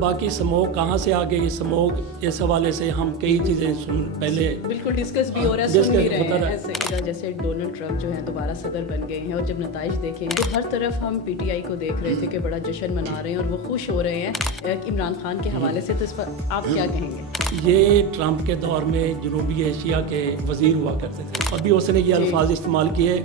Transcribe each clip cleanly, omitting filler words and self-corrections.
बाकी स्मोक कहाँ से आ गई, स्मोक इस हवाले से हम कई चीज़ें पहले बिल्कुल डिस्कस भी हो रहा है, सुन भी रहे हैं ऐसे। जैसे डोनाल्ड ट्रंप जो है दोबारा सदर बन गए हैं और जब नताइज देखे हैं तो हर तरफ हम पीटीआई को देख रहे थे कि बड़ा जश्न मना रहे हैं और वो खुश हो रहे हैं इमरान खान के हवाले से, तो इस पर आप क्या कहेंगे? ये ट्रंप के दौर में जनूबी एशिया के वज़ीर हुआ करते थे, अभी उसने ये अल्फाज इस्तेमाल किए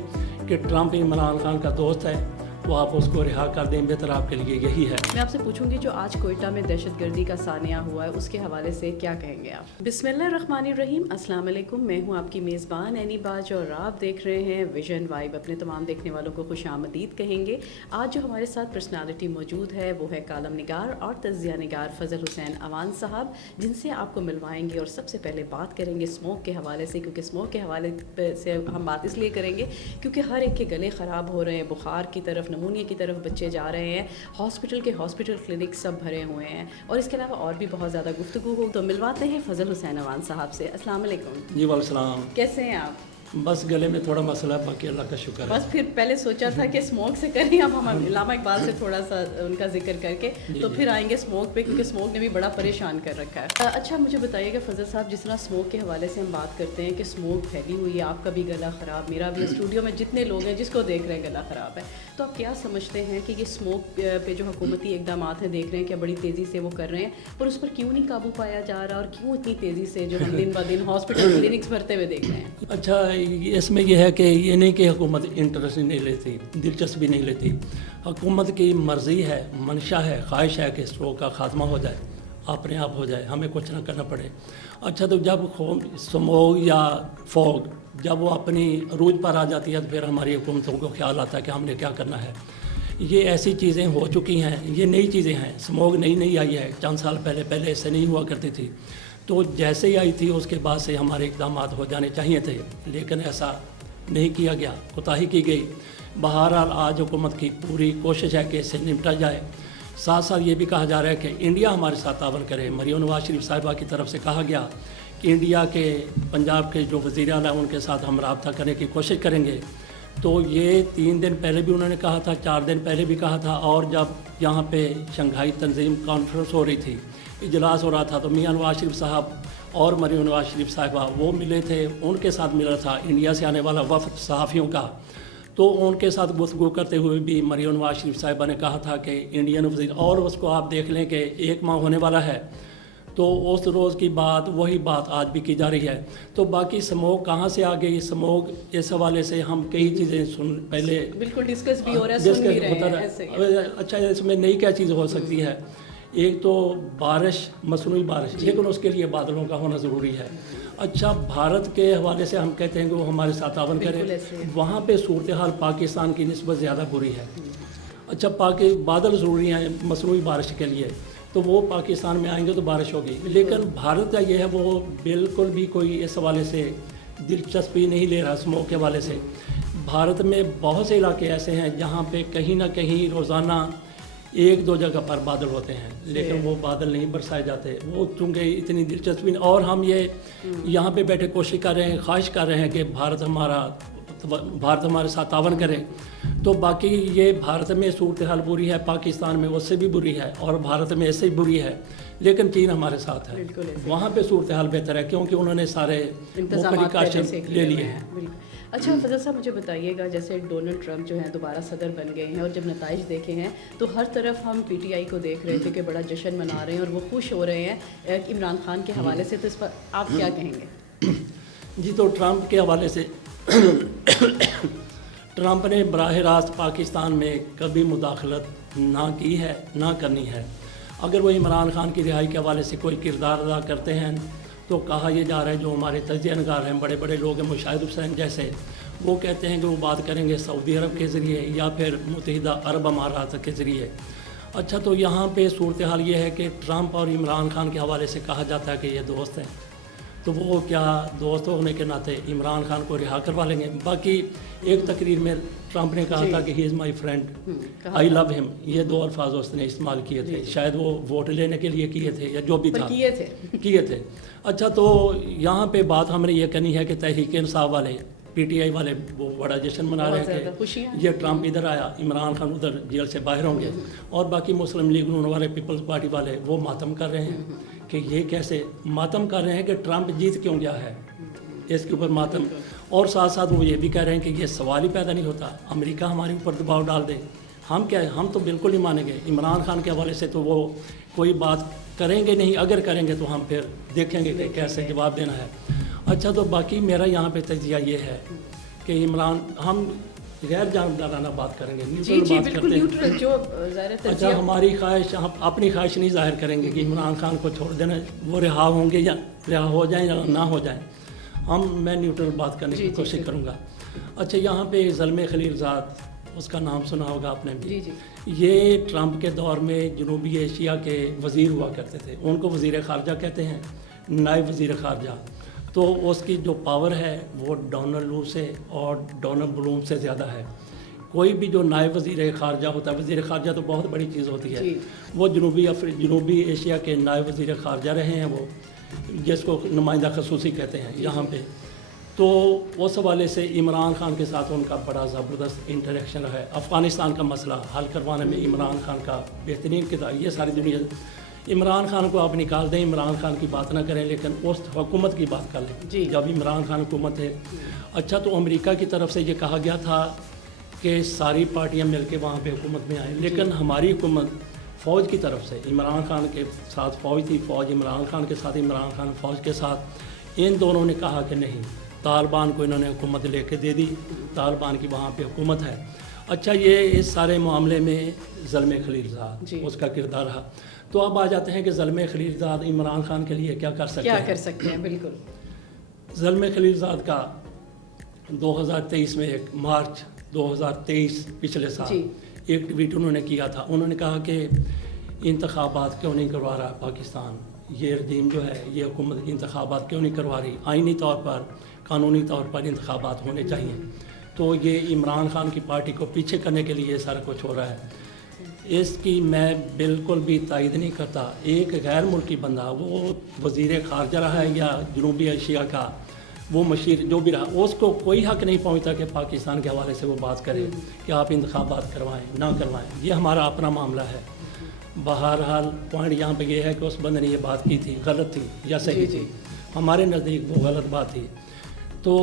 कि ट्रंप इमरान खान का दोस्त है, वो आप उसको रिहा कर दें, बेहतर आपके लिए यही है। मैं आपसे पूछूंगी जो आज कोयटा में दहशतगर्दी का सानिया हुआ है उसके हवाले से क्या कहेंगे आप? बिस्मिल्लाहिर्रहमानिर्रहीम, अस्सलाम वालेकुम। मैं हूं आपकी मेज़बान एनी बाज और आप देख रहे हैं विजन वाइब। अपने तमाम देखने वालों को खुशामदीद कहेंगे। आज जो हमारे साथ पर्सनालिटी मौजूद है वो है कालम निगार और तज़िया निगार फ़ज़ल हुसैन अवान साहब, जिनसे आपको मिलवाएंगे और सबसे पहले बात करेंगे स्मोक के हवाले से, क्योंकि स्मोक के हवाले से हम बात इसलिए करेंगे क्योंकि हर एक के गले ख़राब हो रहे हैं, बुखार की तरफ, नमूनिया की तरफ बच्चे जा रहे हैं, हॉस्पिटल क्लिनिक सब भरे हुए हैं और इसके अलावा और भी बहुत ज़्यादा गुफ्तगू हो। तो मिलवाते हैं फ़ज़ल हुसैन अवान साहब से। अस्सलाम वालेकुम। जी वालेकुम। कैसे हैं आप? बस गले में थोड़ा मसला है, बाकी अल्लाह का शुक्र है। बस फिर पहले सोचा था कि स्मोक से करें, अब हम इल्लामा इकबाल से थोड़ा सा उनका जिक्र करके तो फिर आएंगे स्मोक पे, क्योंकि स्मोक ने भी बड़ा परेशान कर रखा है। अच्छा मुझे बताइएगा फ़ज़ल साहब, जिस तरह स्मोक के हवाले से हम बात करते हैं कि स्मोक फैली हुई है, आपका भी गला ख़राब, मेरा भी, स्टूडियो में जितने लोग हैं जिसको देख रहे हैं गला ख़राब है, तो आप क्या समझते हैं कि ये स्मोक पे जो हुकूमती इकदाम हैं देख रहे हैं कि बड़ी तेज़ी से वो कर रहे हैं, पर उस पर क्यों नहीं काबू पाया जा रहा और क्यों इतनी तेज़ी से जो हम दिन ब दिन हॉस्पिटल क्लिनिक्स भरते हुए देख रहे हैं? अच्छा, इसमें यह है कि ये नहीं कि हुकूमत इंटरेस्ट नहीं लेती, दिलचस्पी नहीं लेती। हुकूमत की मर्ज़ी है, मंशा है, ख्वाहिश है कि स्ट्रोक का ख़ात्मा हो जाए, अपने आप हो जाए, हमें कुछ ना करना पड़े। अच्छा, तो जब स्मोक या फॉग जब वो अपनी अरूज पर आ जाती है तो फिर हमारी हुकूमतों को ख्याल आता है कि हमने क्या करना है। ये ऐसी चीज़ें हो चुकी हैं, ये नई चीज़ें हैं, स्मोक नई आई है, चंद साल पहले ऐसे नहीं हुआ करती थी। तो जैसे ही आई थी उसके बाद से हमारे इक़दाम हो जाने चाहिए थे, लेकिन ऐसा नहीं किया गया, कोताही की गई। बहरहाल आज हुकूमत की पूरी कोशिश है कि इससे निपटा जाए। साथ साथ ये भी कहा जा रहा है कि इंडिया हमारे साथ तावन करे। मरियम नवाज शरीफ साहिबा की तरफ से कहा गया कि इंडिया के पंजाब के जो वज़ीर आला हैं उनके साथ हम रब्ता करने की कोशिश करेंगे। तो ये 3 दिन पहले भी उन्होंने कहा था, 4 दिन पहले भी कहा था, और जब यहाँ पे शंघाई तंजीम कॉन्फ्रेंस हो रही थी, इजलास हो रहा था, तो मियां नवाज शरीफ साहब और मरियम नवाज शरीफ साहिबा वो मिले थे, उनके साथ मिला था इंडिया से आने वाला वफ़द सहाफ़ियों का। तो उनके साथ गुफ्तगू करते हुए भी मरियम नवाज शरीफ साहिबा ने कहा था कि इंडियन वज़ीर, और उसको आप देख लें कि 1 माह होने वाला है, तो उस रोज़ की बात वही बात आज भी की जा रही है। तो बाकी स्मोक कहाँ से आ गई, स्मोक इस हवाले से हम कई चीज़ें पहले बिल्कुल डिस्कस भी हो रहा है, सुन भी रहे हैं ऐसे। अच्छा, इसमें नई क्या चीज़ हो सकती है? एक तो बारिश, मसनूई बारिश, लेकिन उसके लिए बादलों का होना ज़रूरी है। अच्छा, भारत के हवाले से हम कहते हैं कि वो हमारे साथ तावन करें, वहाँ पे सूरत हाल पाकिस्तान की निस्बत ज़्यादा बुरी है। अच्छा, बादल ज़रूरी हैं मसनूई बारिश के लिए, तो वो पाकिस्तान में आएंगे तो बारिश होगी, लेकिन भारत का ये है वो बिल्कुल भी कोई इस हवाले से दिलचस्पी नहीं ले रहा। स्मोक के हवाले से भारत में बहुत से इलाके ऐसे हैं जहाँ पे कहीं ना कहीं रोज़ाना 1-2 जगह पर बादल होते हैं, लेकिन वो बादल नहीं बरसाए जाते, वो चूँकि इतनी दिलचस्पी नहीं। और हम ये यहाँ पे बैठे कोशिश कर रहे हैं, ख्वाहिश कर रहे हैं कि भारत हमारे साथ तावन करे, तो बाकी ये भारत में सूरत हाल बुरी है, पाकिस्तान में उससे भी बुरी है, और भारत में ऐसे ही बुरी है, लेकिन चीन हमारे साथ है, वहाँ पे सूरत हाल बेहतर है क्योंकि उन्होंने सारे प्रिकॉशन ले लिए हैं। अच्छा फ़ज़ल साहब, मुझे बताइएगा, जैसे डोनाल्ड ट्रंप जो हैं दोबारा सदर बन गए हैं और जब नताइज देखे हैं तो हर तरफ हम पीटीआई को देख रहे थे कि बड़ा जश्न मना रहे हैं और वो खुश हो रहे हैं इमरान खान के हवाले से, तो इस पर आप क्या कहेंगे? जी, तो ट्रंप के हवाले से ट्रंप ने बराह रास्त पाकिस्तान में कभी मुदाखलत ना की है, ना करनी है। अगर वो इमरान खान की रिहाई के हवाले से कोई किरदार अदा करते हैं तो कहा यह जा रहा है, जो हमारे तजिया नगार हैं, बड़े बड़े लोग हैं, मुशाहिद हुसैन जैसे, वो कहते हैं कि वो बात करेंगे सऊदी अरब के ज़रिए या फिर मुत्तहिदा अरब अमारात के ज़रिए। अच्छा, तो यहाँ पे सूरत हाल ये है कि ट्रंप और इमरान खान के हवाले से कहा जाता है कि ये दोस्त हैं, तो वो क्या दोस्त होने के नाते इमरान खान को रिहा करवा लेंगे? बाकी एक तकरीर में ट्रंप ने कहा था कि he is my friend, I love him, ये 2 अल्फाज उसने इस्तेमाल किए थे, शायद वो वोट लेने के लिए किए थे या जो भी था, किए थे। अच्छा, तो यहाँ पे बात हमने ये करनी है कि तहरीक इंसाफ वाले PTI वाले वो बड़ा जश्न मना बहुत रहे ज़्यादा हैं खुशियाँ कि ये ट्रंप इधर आया, इमरान खान उधर जेल से बाहर होंगे, और बाकी मुस्लिम लीग नून वाले, पीपल्स पार्टी वाले वो मातम कर रहे हैं कि ये कैसे मातम कर रहे हैं कि ट्रंप जीत क्यों गया है, इसके ऊपर मातम। और साथ साथ वो ये भी कह रहे हैं कि ये सवाल ही पैदा नहीं होता अमेरिका हमारे ऊपर दबाव डाल दे, हम क्या, हम तो बिल्कुल नहीं मानेंगे। इमरान खान के हवाले से तो वो कोई बात करेंगे नहीं, अगर करेंगे तो हम फिर देखेंगे कि कैसे जवाब देना है। अच्छा, तो बाकी मेरा यहाँ पे तजिया ये है कि इमरान, हम गैर जानबदाराना बात करेंगे, जी न्यूट्रल जी बात बिल्कुल करते हैं। न्यूट्रल जो ज़ाहिर अच्छा, तजिया। हमारी ख्वाहिश, हम अपनी ख्वाहिश नहीं जाहिर करेंगे कि इमरान खान को छोड़ देना, वो रिहा होंगे या रिहा हो जाएं या ना हो जाएं, मैं न्यूट्रल बात करने की कोशिश करूँगा। अच्छा, यहाँ पे ज़ल्मे खलीलज़ाद, उसका नाम सुना होगा आपने भी। जी जी। ये ट्रंप के दौर में जनूबी एशिया के वज़ीर हुआ करते थे, उनको वज़ीर ख़ारजा कहते हैं, नायब वज़ीर ख़ारजा। तो उसकी जो पावर है वो डोनाल्ड लू से और डोनाल्ड ब्लूम से ज़्यादा है। कोई भी जो नायब वज़ीर ख़ारजा होता है, वज़ीर ख़ारजा तो बहुत बड़ी चीज़ होती है, वो जनूबी एशिया के नायब वज़ीर ख़ारजा रहे हैं, वो जिसको नुमाइंदा खसूसी कहते हैं यहाँ पे। तो उस हवाले से इमरान खान के साथ उनका बड़ा ज़बरदस्त इंटरेक्शन रहा है। अफ़गानिस्तान का मसला हल करवाने में इमरान खान का बेहतरीन किरदार, ये सारी दुनिया, इमरान खान को आप निकाल दें, इमरान खान की बात ना करें, लेकिन उस हुकूमत की बात कर लें जब इमरान खान हुकूमत है। अच्छा, तो अमेरिका की तरफ से ये कहा गया था कि सारी पार्टियां मिलकर वहाँ पे हुकूमत में आएँ, लेकिन हमारी हुकूमत फ़ौज की तरफ से, इमरान खान के साथ फ़ौज थी, फ़ौज इमरान खान के साथ, इमरान खान फ़ौज के साथ, इन दोनों ने कहा कि नहीं, तालिबान को इन्होंने हुकूमत लेके दे दी, तालिबान की वहाँ पे हुकूमत है। अच्छा, ये इस सारे मामले में ज़ल्मे खलीलज़ाद उसका किरदार रहा। तो अब आ जाते हैं कि ज़ल्मे खलीलज़ाद इमरान खान के लिए क्या कर सकते हैं। बिल्कुल। ज़ल्मे खलीलज़ाद का 2023 में, एक मार्च 2023 पिछले साल एक ट्वीट उन्होंने किया था। उन्होंने कहा कि इंतखाबात क्यों नहीं करवा रहा पाकिस्तान, ये रजीम जो है, ये हुकूमत इंतखाबात क्यों नहीं करवा रही, आइनी तौर पर, कानूनी तौर पर इंतखाबात होने चाहिए। तो ये इमरान खान की पार्टी को पीछे करने के लिए सारा कुछ हो रहा है। इसकी मैं बिल्कुल भी तायद नहीं करता। एक गैर मुल्की बंदा, वो वज़ीर ख़ारजा रहा है या जनूबी एशिया का वो मशीर जो भी रहा, उसको कोई हक़ नहीं पहुंचता कि पाकिस्तान के हवाले से वो बात करे कि आप इंतखाबात करवाएं ना करवाएं, ये हमारा अपना मामला है। बहरहाल पॉइंट यहाँ पे ये है कि उस बंदे ने ये बात की थी, गलत थी या सही थी, हमारे नज़दीक वो गलत बात थी। तो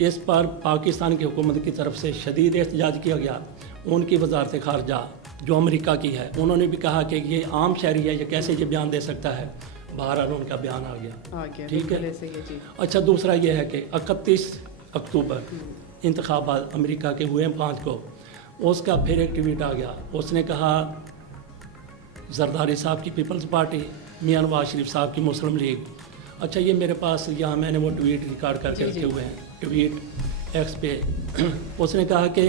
इस पर पाकिस्तान की हुकूमत की तरफ से शदीद एहतजाज किया गया। उनकी वजारत ख़ारजा जो अमेरिका की है, उन्होंने भी कहा कि ये आम शहरी है, ये कैसे ये बयान दे सकता है। बहरहाल उनका बयान आ गया, ठीक है। अच्छा, दूसरा ये है कि 31 अक्टूबर इंतखाबात अमेरिका के हुए हैं 5 को, उसका फिर एक ट्वीट आ गया। उसने कहा जरदारी साहब की पीपल्स पार्टी, मियां नवाज शरीफ साहब की मुस्लिम लीग। अच्छा, ये मेरे पास यहाँ मैंने वो ट्वीट रिकॉर्ड करके रखे हुए हैं, ट्वीट एक्स पे। उसने कहा कि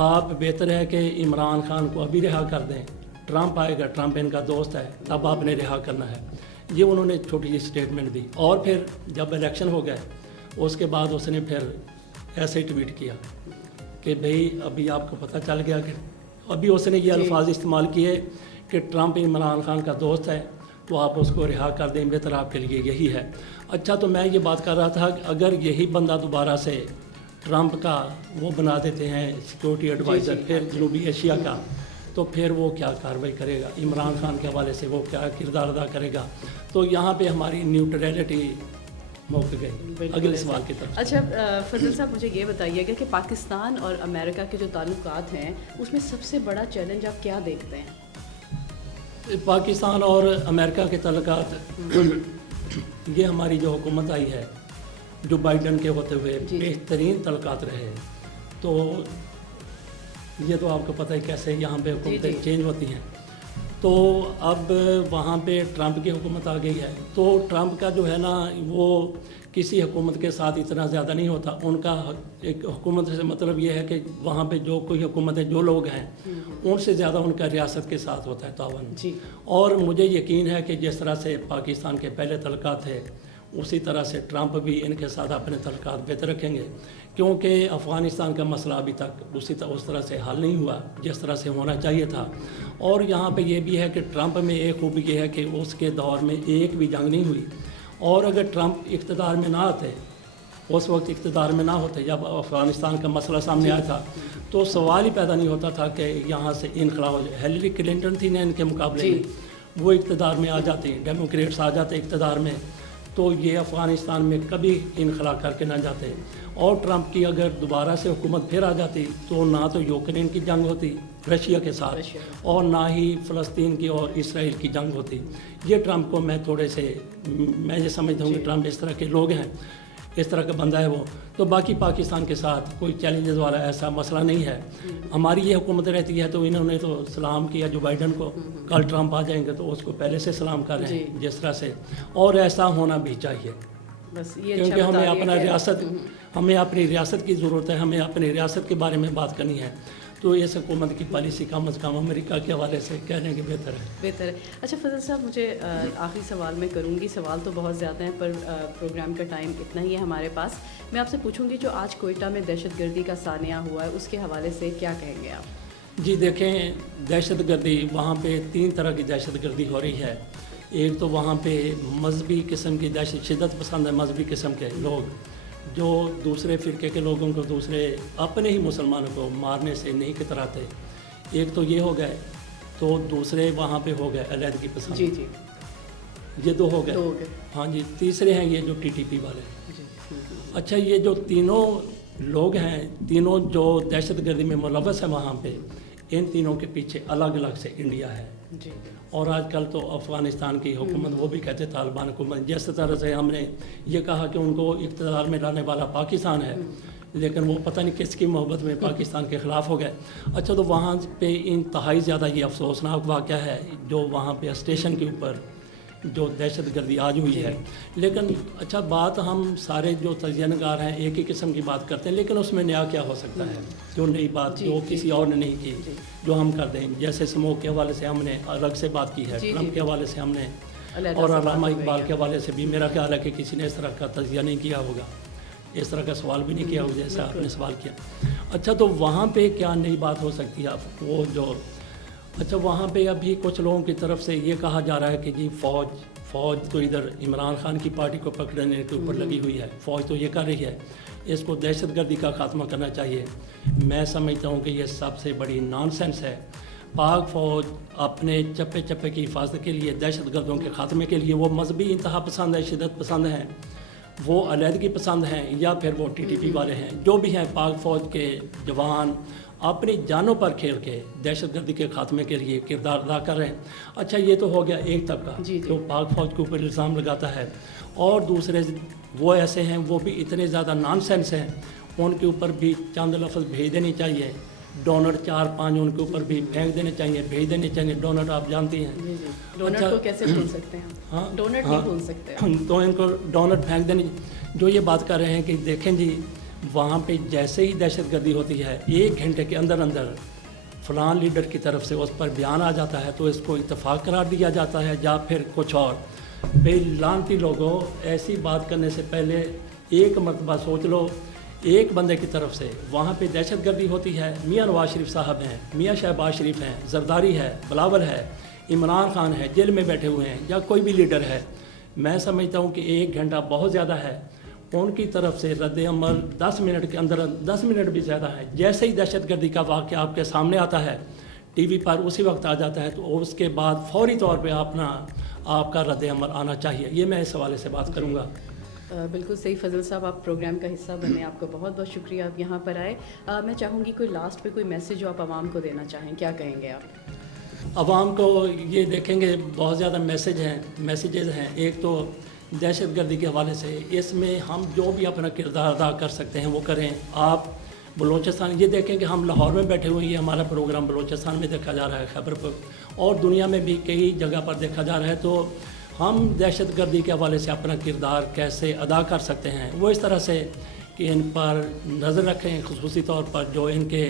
आप बेहतर है कि इमरान खान को अभी रिहा कर दें, ट्रंप आएगा, ट्रंप इनका दोस्त है, तब आपने रिहा करना है। ये उन्होंने छोटी सी स्टेटमेंट दी। और फिर जब इलेक्शन हो गए उसके बाद उसने फिर ऐसे ट्वीट किया कि भाई अभी आपको पता चल गया कि अभी उसने ये अल्फाज इस्तेमाल किए कि ट्रंप इमरान खान का दोस्त है, तो आप उसको रिहा कर दें, बेहतर आपके लिए यही है। अच्छा, तो मैं ये बात कर रहा था कि अगर यही बंदा दोबारा से ट्रंप का वो बना देते हैं सिक्योरिटी एडवाइज़र, फिर जनूबी एशिया का, तो फिर वो क्या कार्रवाई करेगा, इमरान खान के हवाले से वो क्या किरदार अदा करेगा। तो यहाँ पे हमारी न्यूट्रलिटी मौके गई। अगले सवाल की तरफ। अच्छा फजल साहब, मुझे ये बताइएगा कि पाकिस्तान और अमेरिका के जो ताल्लुकात हैं उसमें सबसे बड़ा चैलेंज आप क्या देखते हैं? पाकिस्तान और अमेरिका के ताल्लुकात, ये हमारी जो हुकूमत आई है, जो बाइडन के होते हुए बेहतरीन ताल्लुकात रहे। तो ये तो आपको पता है कैसे यहाँ पे हुकूमतें चेंज होती हैं। तो अब वहाँ पे ट्रंप की हुकूमत आ गई है, तो ट्रंप का जो है ना, वो किसी हुकूमत के साथ इतना ज़्यादा नहीं होता। उनका एक हुकूमत से मतलब ये है कि वहाँ पे जो कोई हुकूमत है, जो लोग हैं, उनसे ज़्यादा उनका रियासत के साथ होता है तावन। और मुझे यकीन है कि जिस तरह से पाकिस्तान के पहले तल्लुकात थे, उसी तरह से ट्रंप भी इनके साथ अपने तल्लुकात बेहतर रखेंगे, क्योंकि अफ़गानिस्तान का मसला अभी तक उस तरह से हल नहीं हुआ जिस तरह से होना चाहिए था। और यहाँ पे ये भी है कि ट्रंप में एक खूबी ये है कि उसके दौर में एक भी जंग नहीं हुई, और अगर ट्रंप इक़्तिदार में ना आते उस वक्त इक़्तिदार में ना होते, जब अफ़गानिस्तान का मसला सामने आया था, तो सवाल ही पैदा नहीं होता था कि यहाँ से इनखला हो जाए। हिलरी क्लिंटन थी ना इनके मुकाबले में, वो इक़्तिदार में आ जाती, डेमोक्रेट्स आ जाते इक़्तिदार में, तो ये अफ़गानिस्तान में कभी इनखला करके ना जाते। और ट्रंप की अगर दोबारा से हुकूमत फिर आ जाती तो ना तो यूक्रेन की जंग होती रशिया के साथ, और ना ही फ़लस्तीन की और इसराइल की जंग होती। ये ट्रंप को मैं ये समझता हूँ कि ट्रंप इस तरह के लोग हैं, इस तरह का बंदा है वो। तो बाकी पाकिस्तान के साथ कोई चैलेंजेस वाला ऐसा मसला नहीं है। हमारी ये हुकूमत रहती है तो इन्होंने तो सलाम किया जो बाइडन को, कल ट्रंप आ जाएंगे तो उसको पहले से सलाम कर रहे हैं जिस तरह से, और ऐसा होना भी चाहिए। बस ये क्योंकि अच्छा हमें अपनी रियासत की ज़रूरत है, हमें अपनी रियासत के बारे में बात करनी है। तो इस हुकूमत की पॉलिसी कम अज़ कम अमेरिका के हवाले से कहने के बेहतर है। अच्छा फजल साहब, मुझे आखिरी सवाल मैं करूँगी, सवाल तो बहुत ज़्यादा हैं पर प्रोग्राम का टाइम इतना ही है हमारे पास। मैं आपसे पूछूँगी जो आज कोयटा में दहशतगर्दी का सानिया हुआ है उसके हवाले से क्या कहेंगे आप? जी देखें, दहशतगर्दी वहाँ पे 3 तरह की दहशतगर्दी हो रही है। एक तो वहाँ पे मजहबी किस्म की दहशत, शिद्दत पसंद है मजहबी किस्म के लोग जो दूसरे फ़िरके के लोगों को, दूसरे अपने ही मुसलमानों को मारने से नहीं कतराते। एक तो ये हो गए, तो दूसरे वहाँ पे हो गए अलहदगी पसंद। जी जी, ये 2 हो गए। हाँ जी, तीसरे हैं ये जो टीटीपी वाले। अच्छा, ये जो तीनों लोग हैं, तीनों जो दहशतगर्दी में मुलव्वस है वहाँ पे, इन तीनों के पीछे अलग अलग से इंडिया है जी। और आजकल तो अफ़गानिस्तान की हुकूमत, वो भी कहते तालिबान हुकूमत। जिस तरह से हमने ये कहा कि उनको इक़्तिदार में लाने वाला पाकिस्तान है, लेकिन वो पता नहीं किसकी मोहब्बत में पाकिस्तान के ख़िलाफ़ हो गए। अच्छा, तो वहाँ पे इंतहाई ज़्यादा ये अफसोसनाक वाक़या है जो वहाँ पे स्टेशन के ऊपर जो दहशतगर्दी आज हुई है। लेकिन अच्छा, बात हम सारे जो तजयनगार हैं एक ही किस्म की बात करते हैं, लेकिन उसमें नया क्या हो सकता है जो नई बात जो किसी और ने नहीं की जो हम कर दें। जैसे स्मोक के हवाले से हमने अलग से बात की है, ट्रंप के हवाले से हमने, और अल्लामा इकबाल के हवाले से भी मेरा ख्याल है कि किसी ने इस तरह का तजिया नहीं किया होगा, इस तरह का सवाल भी नहीं किया होगा जैसा आपने सवाल किया। अच्छा, तो वहाँ पे क्या नई बात हो सकती है? वो जो अच्छा, वहाँ पे अभी कुछ लोगों की तरफ से ये कहा जा रहा है कि जी फ़ौज तो इधर इमरान खान की पार्टी को पकड़ने के ऊपर लगी हुई है, फ़ौज तो ये कर रही है, इसको दहशतगर्दी का खात्मा करना चाहिए। मैं समझता हूँ कि ये सबसे बड़ी नॉनसेंस है। पाक फ़ौज अपने चप्पे चप्पे की हिफाजत के लिए, दहशतगर्दों के खात्मे के लिए, वो मजहबी इंतहा पसंद है, शिदत पसंद हैं, वो अलहदगी पसंद हैं, या फिर वो टीटीपी वाले हैं, जो भी हैं, पाक फ़ौज के जवान अपनी जानों पर खेल के दहशतगर्दी के खात्मे के लिए किरदार अदा कर रहे हैं। अच्छा, ये तो हो गया एक तबका जो पाक फ़ौज के ऊपर इल्ज़ाम लगाता है, और दूसरे वो ऐसे हैं, वो भी इतने ज़्यादा नॉनसेंस हैं, उनके ऊपर भी चंद लफ्ज़ भेज देने चाहिए, डोनर 4-5 उनके ऊपर भी फेंक देने चाहिए, भेज देने चाहिए। डोनर आप जानती हैं, डोनर को कैसे भूल सकते हैं? हाँ, डोनर नहीं भूल सकते, तो इनको डोनर फेंक देने। जो ये बात कर रहे हैं कि देखें जी, वहाँ पे जैसे ही दहशतगर्दी होती है 1 घंटे के अंदर अंदर फ़लाँ लीडर की तरफ से उस पर बयान आ जाता है तो इसको इत्तेफाक करार दिया जाता है या फिर कुछ और। बेलानती लोगों, ऐसी बात करने से पहले एक मरतबा सोच लो, एक बंदे की तरफ से वहाँ पे दहशतगर्दी होती है, मियाँ नवाज शरीफ साहब हैं, मियाँ शहबाज शरीफ हैं, जरदारी है, बिलावल है, इमरान खान है, जेल में बैठे हुए हैं, या कोई भी लीडर है। मैं समझता हूँ कि 1 घंटा बहुत ज़्यादा है। उनकी तरफ से रद्द-ए-अमल 10 मिनट के अंदर, 10 मिनट भी ज़्यादा है। जैसे ही दहशतगर्दी का वाक़या आपके सामने आता है टीवी पर, उसी वक्त आ जाता है, तो उसके बाद फौरी तौर पे आपका रद्द-ए-अमल आना चाहिए। ये मैं इस हवाले से बात करूँगा। बिल्कुल सही फजल साहब, आप प्रोग्राम का हिस्सा बने, आपका बहुत बहुत शुक्रिया आप यहाँ पर आए। मैं चाहूँगी कोई लास्ट पे कोई मैसेज जो आप आवाम को देना चाहें, क्या कहेंगे आप? आवाम को ये देखेंगे बहुत ज़्यादा मैसेजेस हैं। एक तो दहशतगर्दी के हवाले से, इसमें हम जो भी अपना किरदार अदा कर सकते हैं वो करें। आप बलूचिस्तान, ये देखें कि हम लाहौर में बैठे हुए, ये हमारा प्रोग्राम बलूचिस्तान में देखा जा रहा है, खैबर पर, और दुनिया में भी कई जगह पर देखा जा रहा है। तो हम दहशतगर्दी के हवाले से अपना किरदार कैसे अदा कर सकते हैं, वो इस तरह से कि इन पर नज़र रखें, ख़ुसूसी तौर पर जो इनके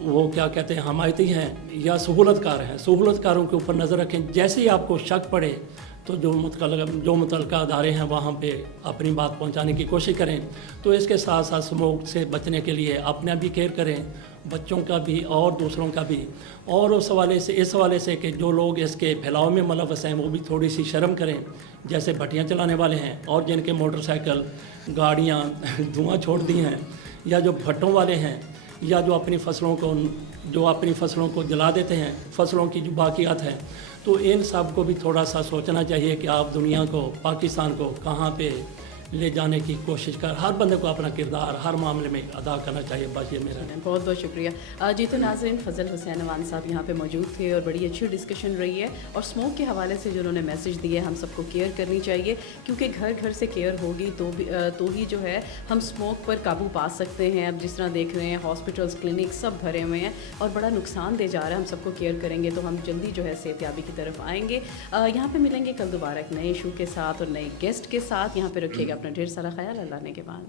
वो क्या कहते हैं हमायती हैं या सहूलतकार हैं, सहूलतकारों के ऊपर नज़र रखें। जैसे ही आपको शक पड़े तो जो मुतलका अदारे हैं वहाँ पे अपनी बात पहुँचाने की कोशिश करें। तो इसके साथ साथ स्मोक से बचने के लिए अपना भी केयर करें, बच्चों का भी और दूसरों का भी। और इस हवाले से कि जो लोग इसके फैलाव में मुलव्वस हैं वो भी थोड़ी सी शर्म करें, जैसे भट्टियाँ चलाने वाले हैं और जिनके मोटरसाइकिल गाड़ियाँ धुआं छोड़ दी हैं, या जो भट्टों वाले हैं, या जो अपनी फसलों को जला देते हैं, फसलों की जो बाकियात हैं। तो इन सब को भी थोड़ा सा सोचना चाहिए कि आप दुनिया को, पाकिस्तान को कहाँ पे ले जाने की कोशिश कर। हर बंदे को अपना किरदार हर मामले में अदा करना चाहिए। बस ये मेरा बहुत बहुत शुक्रिया जी। तो नाज़रीन, फ़ज़ल हुसैन अवान साहब यहाँ पे मौजूद थे और बड़ी अच्छी डिस्कशन रही है। और स्मोक के हवाले से जो उन्होंने मैसेज दिए, हम सबको केयर करनी चाहिए, क्योंकि घर घर से केयर होगी तो ही जो है हम स्मोक पर काबू पा सकते हैं। अब जिस तरह देख रहे हैं हॉस्पिटल्स, क्लिनिक सब भरे हुए हैं और बड़ा नुकसान दे जा रहा है। हम सबको केयर करेंगे तो हम जल्दी जो है सेहतयाबी की तरफ आएंगे। यहाँ पर मिलेंगे कल दोबारा एक नए इशू के साथ और नए गेस्ट के साथ। यहाँ पर रखिएगा अपना ढेर सारा ख्याल। अल्लाह ने के बाद।